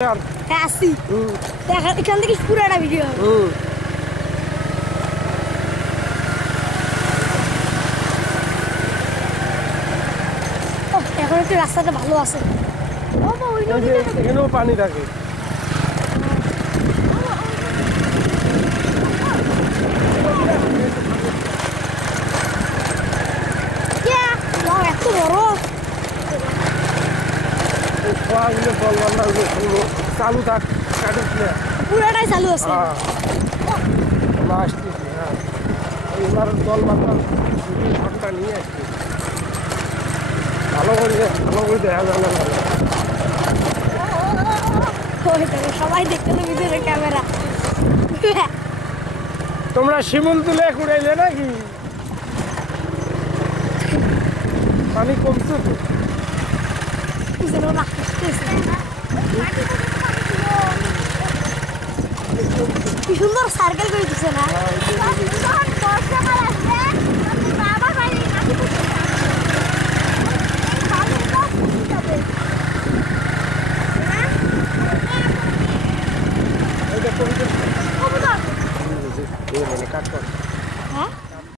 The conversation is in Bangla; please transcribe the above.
হ্যাঁ আসি এখান থেকে পুরাটা ভিডিও এখন একটু রাস্তাটা ভালো আছে এখানেও পানি থাকে। এত বড় চালু থাক কাটিস না, পুরাটাই চালু আছে আসতেছি। হ্যাঁ এবার জল বাঁধা ঘন্টা নিয়ে আসছি, ভালো করে দেখা যায় না। সবাই দেখতে তো ভিতরে ক্যামেরা। তোমরা শিমুল তুলে কুড়াইলে নাকি? পানি কমছে তো কি সুন্দর সার্কেল করে দিচ্ছে না।